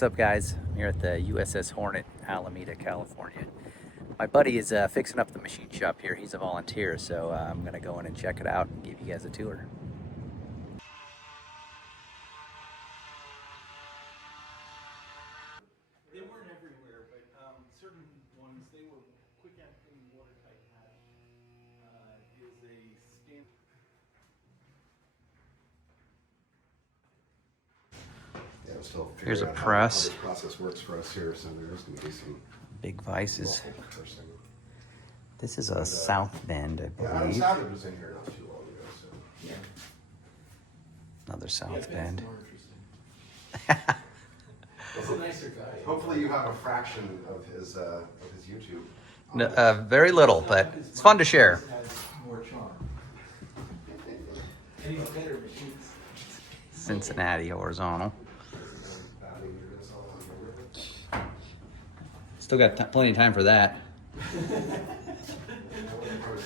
What's up, guys? I'm here at the USS Hornet, Alameda, California. My buddy is fixing up the machine shop here. He's a volunteer, so I'm going to go in and check it out and give you guys a tour. They weren't everywhere, but certain ones, they were quick acting watertight hatch is a standard. Yeah, we're still Here's a figuring out press. how this process works for us here, so there's going to be some Big vices. interesting. This is a South Bend, I Yeah, Adam believe. Savage was in here not too long ago, so Yeah. Another Yeah, South Ben's Bend. more interesting. He's a nicer guy. hopefully you have a fraction of his YouTube. No, very little, but it's fun to share. His has more charm. And he's better machines. Cincinnati horizontal. Still got plenty of time for that.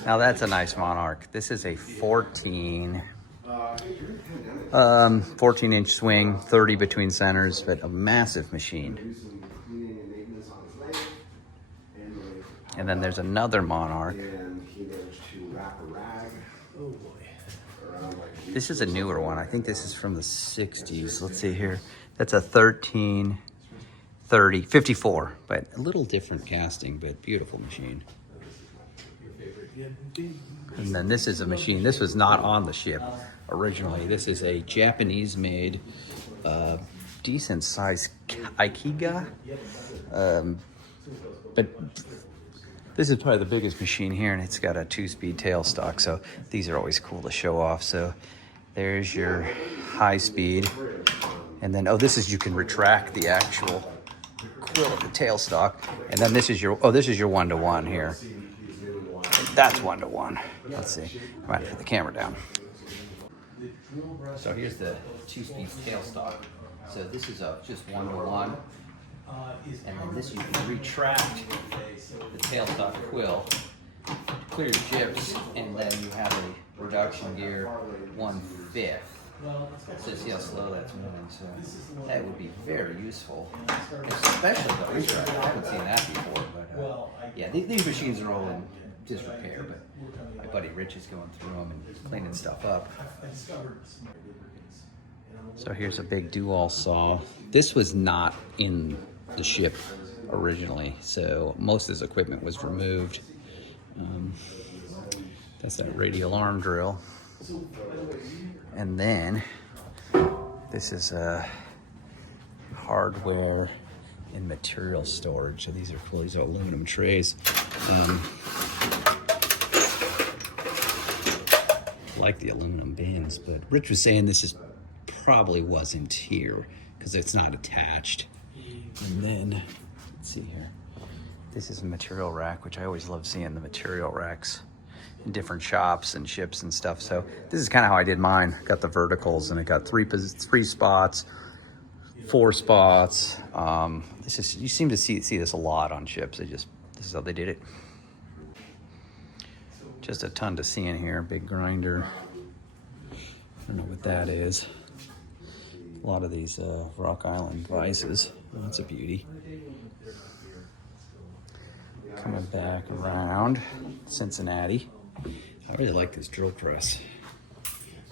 Now that's a nice Monarch. This is a 14-inch swing, 30 between centers, but a massive machine. And then there's another Monarch. And he managed to wrap a rag Oh boy. around like This is a newer one. I think this is from the 60s. Let's see here. That's a 13, 30, 54, but a little different casting, but beautiful machine. Your favorite. Yeah, big. And then this is a machine. This was not on the ship originally. This is a Japanese-made, decent size Aikiga. But this is probably the biggest machine here, and it's got a 2-speed tailstock. So these are always cool to show off. So there's your high speed. And then, you can retract the actual quill of the tailstock. And then this is your 1-to-1 here. That's 1-to-1. Let's see. I might have to put the camera down. So here's the 2-speed tailstock. So this is just 1-to-1. And then this you can retract the tailstock quill, clear your jips, and then you have a reduction gear 1/5. So see how slow that's moving. So that would be very useful, especially the retract. I haven't seen that before, but yeah, these machines are all in disrepair. But my buddy Rich is going through them and cleaning stuff up. I discovered some lubricants. So here's a big dual saw. This was not in the ship originally, so most of his equipment was removed. That's that radial arm drill. And then this is a hardware and material storage. So these are cool. These are aluminum trays. Like the aluminum bins, but Rich was saying this probably wasn't here because it's not attached. And then let's see here. This is a material rack, which I always love seeing the material racks in different shops and ships and stuff. So this is kind of how I did mine. Got the verticals, and it got three spots, 4 spots. You seem to see this a lot on ships. This is how they did it. Just a ton to see in here. Big grinder. I don't know what that is. A lot of these Rock Island vices. Oh, that's a beauty. Coming back around Cincinnati. I really like this drill press.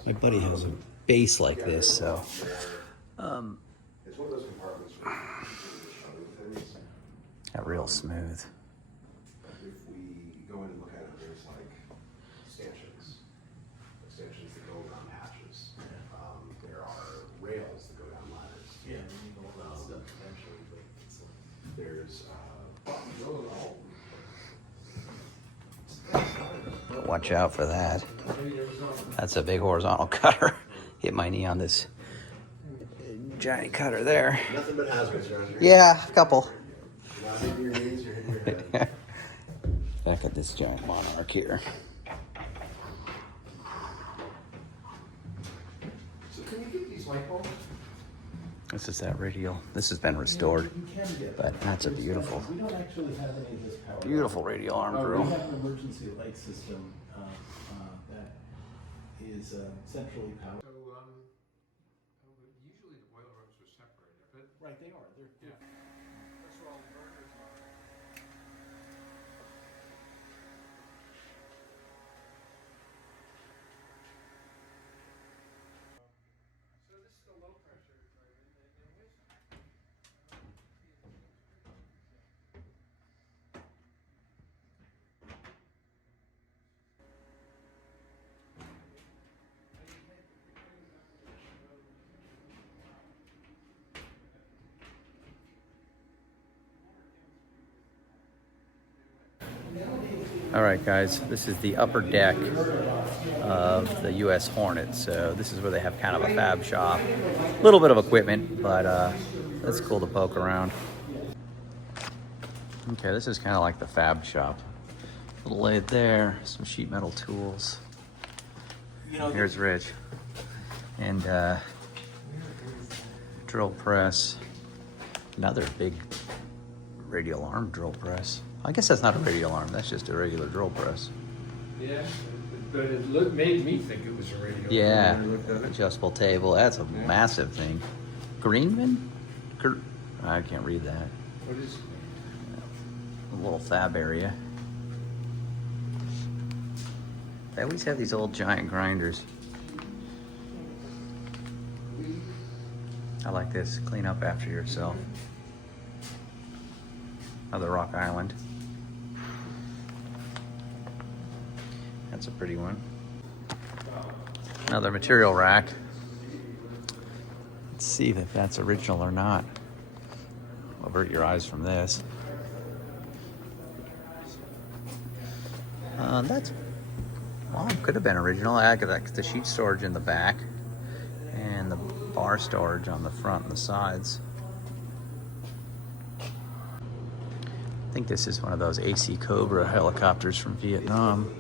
My buddy has a base like this, so it's one of those compartments where got real smooth. if we go in and look at it, there's like stanchions that go around hatches. There are rails that go down ladders. Yeah, we need all that stuff eventually, but it's like. There's Watch out for that. That's a big horizontal cutter. Hit my knee on this giant cutter there. nothing but hazards around here. Yeah, a couple. You're not hitting your knees, you're hitting your head. Back at this giant Monarch here. So can you get these light bulbs? This is that radial. This has been restored, You can get but that's a beautiful, We don't actually have any of this power. beautiful radial arm We drill. have an emergency light system that is centrally powered. So, usually the boiler rooms are separated, but Right, they are. They're that's where all the burgers are. So this is the low pressure turbine, and with All right, guys, this is the upper deck of the US Hornet. So this is where they have kind of a fab shop. A little bit of equipment, but that's cool to poke around. Okay, this is kind of like the fab shop. Little lathe there, some sheet metal tools. Here's Rich. And drill press. Another big radial arm drill press. I guess that's not a radial arm, that's just a regular drill press. Yeah, but it made me think it was a radio. Yeah, when I looked at it. adjustable table, that's a massive thing. Greenman? I can't read that. What is it? A little fab area. They always have these old giant grinders. I like this, clean up after yourself. Another Rock Island. That's a pretty one. Another material rack. Let's see if that's original or not. Avert your eyes from this. That's, well, it could have been original. I got the sheet storage in the back and the bar storage on the front and the sides. I think this is one of those AC Cobra helicopters from Vietnam.